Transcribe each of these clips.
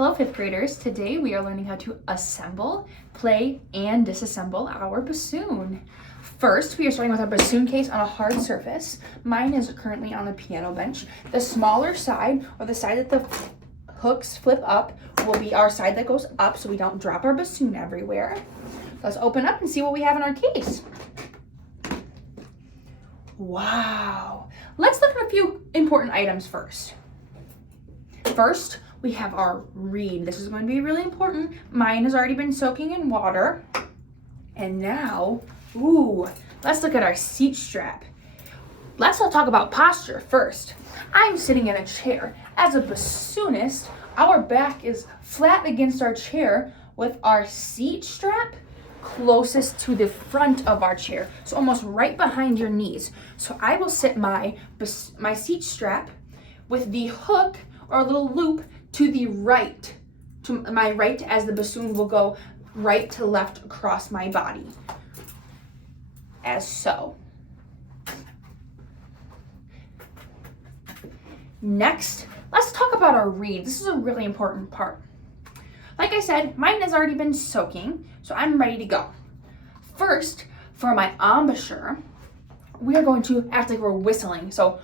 Hello, fifth graders. Today we are learning how to assemble, play, and disassemble our bassoon. First, we are starting with our bassoon case on a hard surface. Mine is currently on the piano bench. The smaller side, or the side that the hooks flip up, will be our side that goes up so we don't drop our bassoon everywhere. Let's open up and see what we have in our case. Wow. Let's look at a few important items first. First, we have our reed. This is going to be really important. Mine has already been soaking in water. And now, let's look at our seat strap. Let's talk about posture first. I'm sitting in a chair. As a bassoonist, our back is flat against our chair with our seat strap closest to the front of our chair, so almost right behind your knees. So I will sit my seat strap with the hook or a little loop to the right, to my right, as the bassoon will go right to left across my body, as so. Next, let's talk about our reed. This is a really important part. Like I said, mine has already been soaking, so I'm ready to go. First, for my embouchure, we are going to act like we're whistling. So,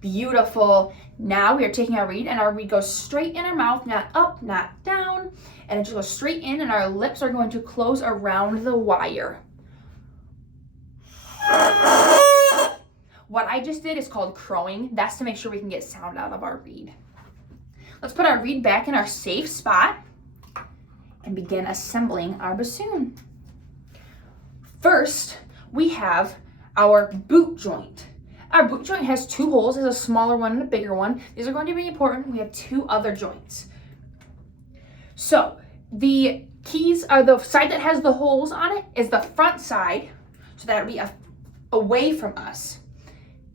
beautiful. Now we are taking our reed, and our reed goes straight in our mouth, not up, not down, and it just goes straight in, and our lips are going to close around the wire. What I just did is called crowing. That's to make sure we can get sound out of our reed. Let's put our reed back in our safe spot and begin assembling our bassoon. First, we have our boot joint. Our boot joint has two holes. There's a smaller one and a bigger one. These are going to be important. We have two other joints. So the keys are the side that has the holes on it is the front side, so that would be away from us.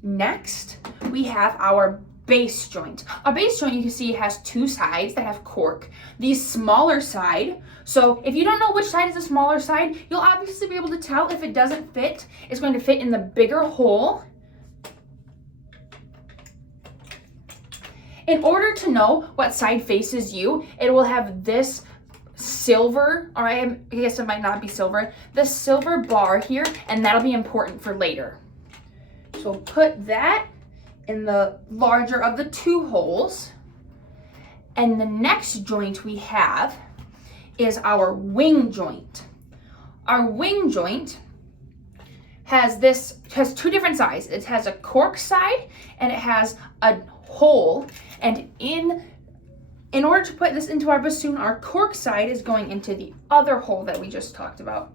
Next, we have our bass joint. Our bass joint, you can see, has two sides that have cork. The smaller side, so if you don't know which side is the smaller side, you'll obviously be able to tell if it doesn't fit. It's going to fit in the bigger hole. In order to know what side faces you, it will have this silver, or I guess it might not be silver, this silver bar here, and that'll be important for later. So put that in the larger of the two holes. And the next joint we have is our wing joint. Our wing joint has two different sides. It has a cork side and it has a hole. And in order to put this into our bassoon, our cork side is going into the other hole that we just talked about.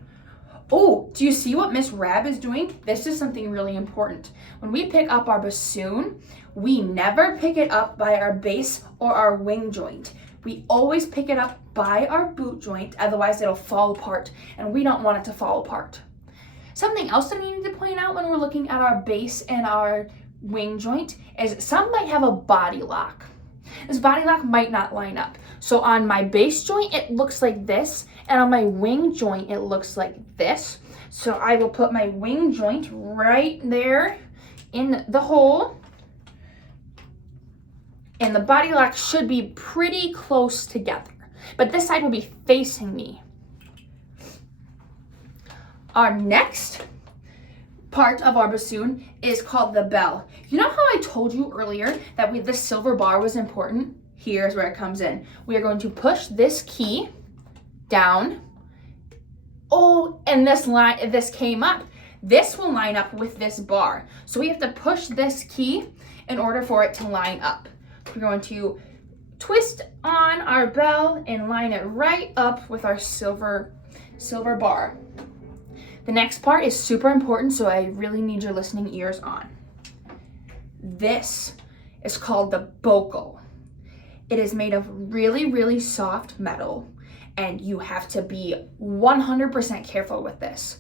Oh, do you see what Miss Raab is doing? This is something really important. When we pick up our bassoon, we never pick it up by our bass or our wing joint. We always pick it up by our boot joint, otherwise it'll fall apart, and we don't want it to fall apart. Something else that we need to point out when we're looking at our bass and our wing joint is some might have a body lock. This body lock might not line up. So on my bass joint, it looks like this, and on my wing joint, it looks like this. So I will put my wing joint right there in the hole, and the body lock should be pretty close together, but this side will be facing me. Our next part of our bassoon is called the bell. You know how I told you earlier that this silver bar was important? Here's where it comes in. We are going to push this key down. Oh, and this came up. This will line up with this bar. So we have to push this key in order for it to line up. We're going to twist on our bell and line it right up with our silver bar. The next part is super important, so I really need your listening ears on. This is called the bocal. It is made of really, really soft metal, and you have to be 100% careful with this.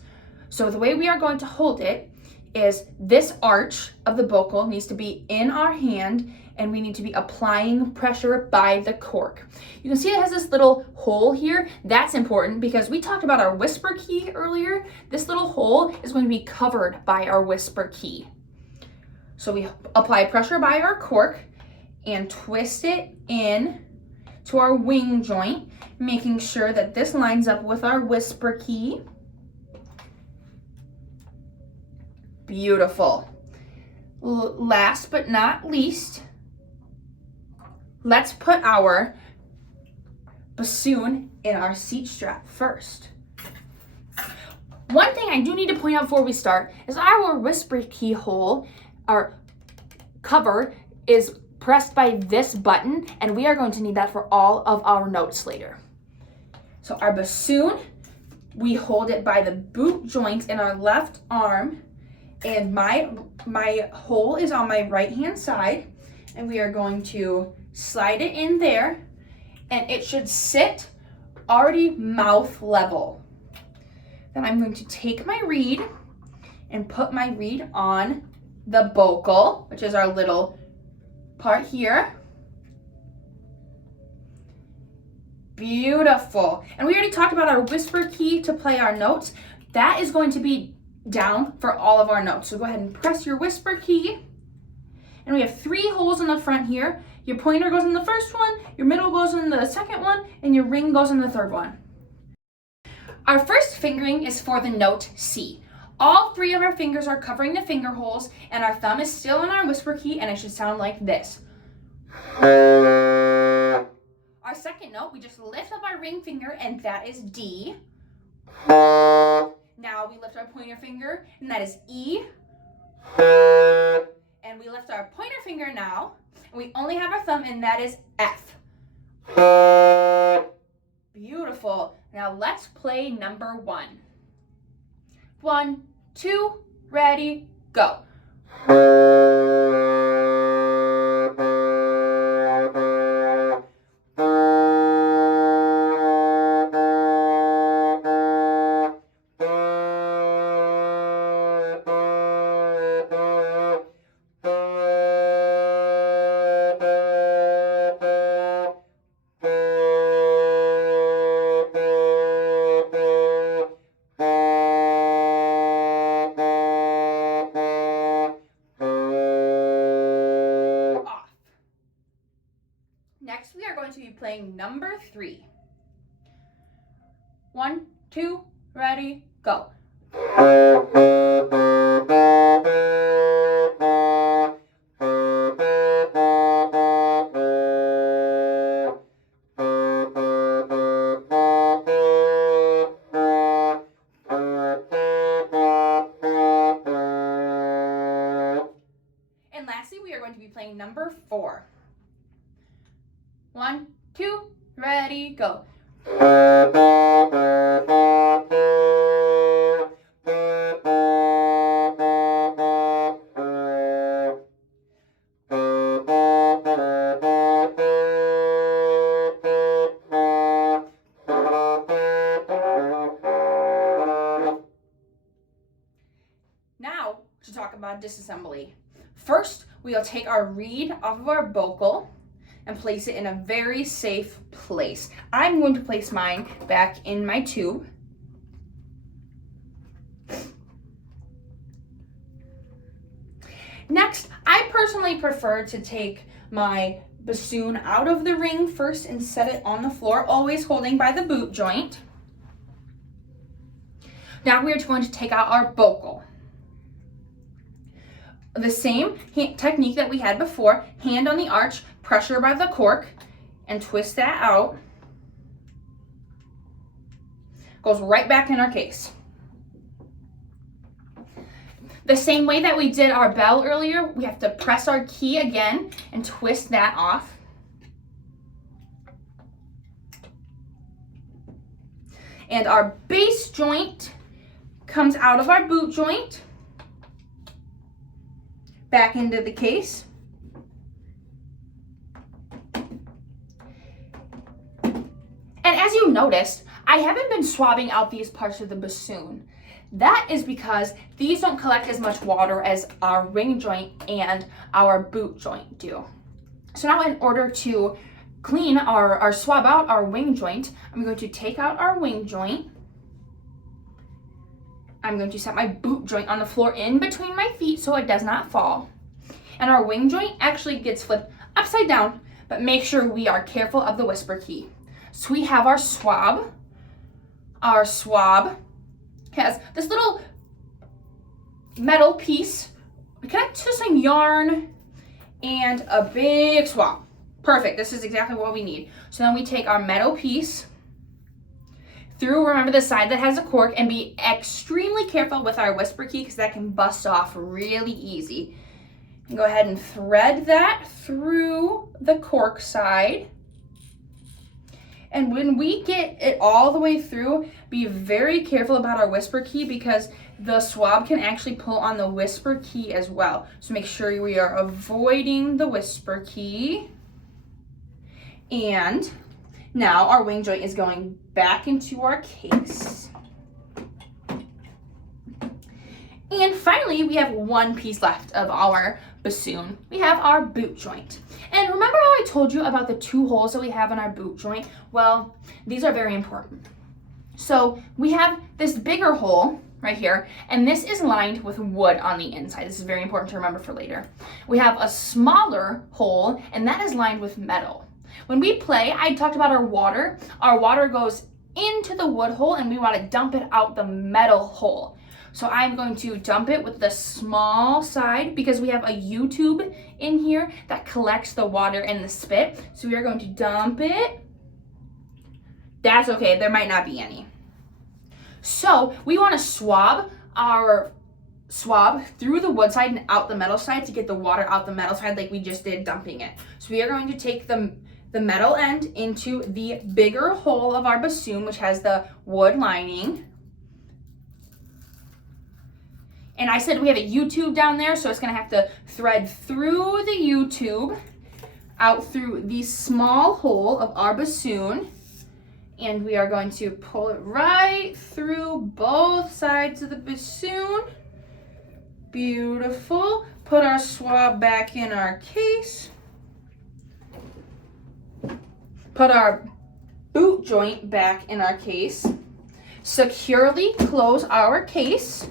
So the way we are going to hold it is this arch of the bocal needs to be in our hand, and we need to be applying pressure by the cork. You can see it has this little hole here. That's important because we talked about our whisper key earlier. This little hole is going to be covered by our whisper key. So we apply pressure by our cork, and twist it in to our wing joint, making sure that this lines up with our whisper key. Beautiful. Last but not least, let's put our bassoon in our seat strap first. One thing I do need to point out before we start is our whisper keyhole, our cover, is pressed by this button, and we are going to need that for all of our notes later. So our bassoon, we hold it by the boot joint in our left arm, and my hole is on my right hand side, and we are going to slide it in there, and it should sit already mouth level. Then I'm going to take my reed and put my reed on the bocal, which is our little part here. Beautiful. And we already talked about our whisper key to play our notes. That is going to be down for all of our notes. So go ahead and press your whisper key. And we have 3 holes in the front here. Your pointer goes in the first one, your middle goes in the second one, and your ring goes in the third one. Our first fingering is for the note C. All 3 of our fingers are covering the finger holes, and our thumb is still in our whisper key, and it should sound like this. Our second note, we just lift up our ring finger, and that is D. Now we lift our pointer finger, and that is E. And we lift our pointer finger now, and we only have our thumb, and that is F. Beautiful. Now let's play number 1. 1, 2, ready, go. Next, we are going to be playing number 3. 1, 2, ready, go. And lastly, we are going to be playing number 4. 1, 2, ready, go. Now, to talk about disassembly. First, we'll take our reed off of our bocal and place it in a very safe place. I'm going to place mine back in my tube. Next, I personally prefer to take my bassoon out of the ring first and set it on the floor, always holding by the boot joint. Now we are going to take out our bocal. The same technique that we had before, hand on the arch, pressure by the cork, and twist that out. Goes right back in our case. The same way that we did our bell earlier, we have to press our key again and twist that off. And our bass joint comes out of our boot joint, back into the case. And as you noticed, I haven't been swabbing out these parts of the bassoon. That is because these don't collect as much water as our ring joint and our boot joint do. So now in order to clean or swab out our wing joint, I'm going to take out our wing joint. I'm going to set my boot joint on the floor in between my feet so it does not fall. And our wing joint actually gets flipped upside down, but make sure we are careful of the whisper key. So we have our swab. Our swab has this little metal piece connected to some yarn and a big swab. Perfect, this is exactly what we need. So then we take our metal piece through, remember the side that has a cork, and be extremely careful with our whisper key because that can bust off really easy. And go ahead and thread that through the cork side. And when we get it all the way through, be very careful about our whisper key because the swab can actually pull on the whisper key as well. So make sure we are avoiding the whisper key. And now our wing joint is going back into our case. And finally, we have one piece left of our bassoon. We have our boot joint. And remember how I told you about the 2 holes that we have in our boot joint? Well, these are very important. So we have this bigger hole right here, and this is lined with wood on the inside. This is very important to remember for later. We have a smaller hole, and that is lined with metal. When we play, I talked about our water. Our water goes into the wood hole, and we want to dump it out the metal hole. So I'm going to dump it with the small side because we have a U-tube in here that collects the water and the spit. So we are going to dump it. That's okay, there might not be any. So we want to swab our swab through the wood side and out the metal side to get the water out the metal side like we just did dumping it. So we are going to take the metal end into the bigger hole of our bassoon, which has the wood lining. And I said we have a U-tube down there, so it's gonna have to thread through the U-tube, out through the small hole of our bassoon, and we are going to pull it right through both sides of the bassoon. Beautiful. Put our swab back in our case. Put our boot joint back in our case. Securely close our case.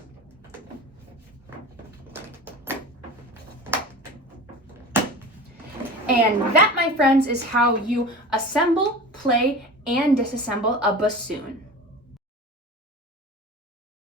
And that, my friends, is how you assemble, play, and disassemble a bassoon.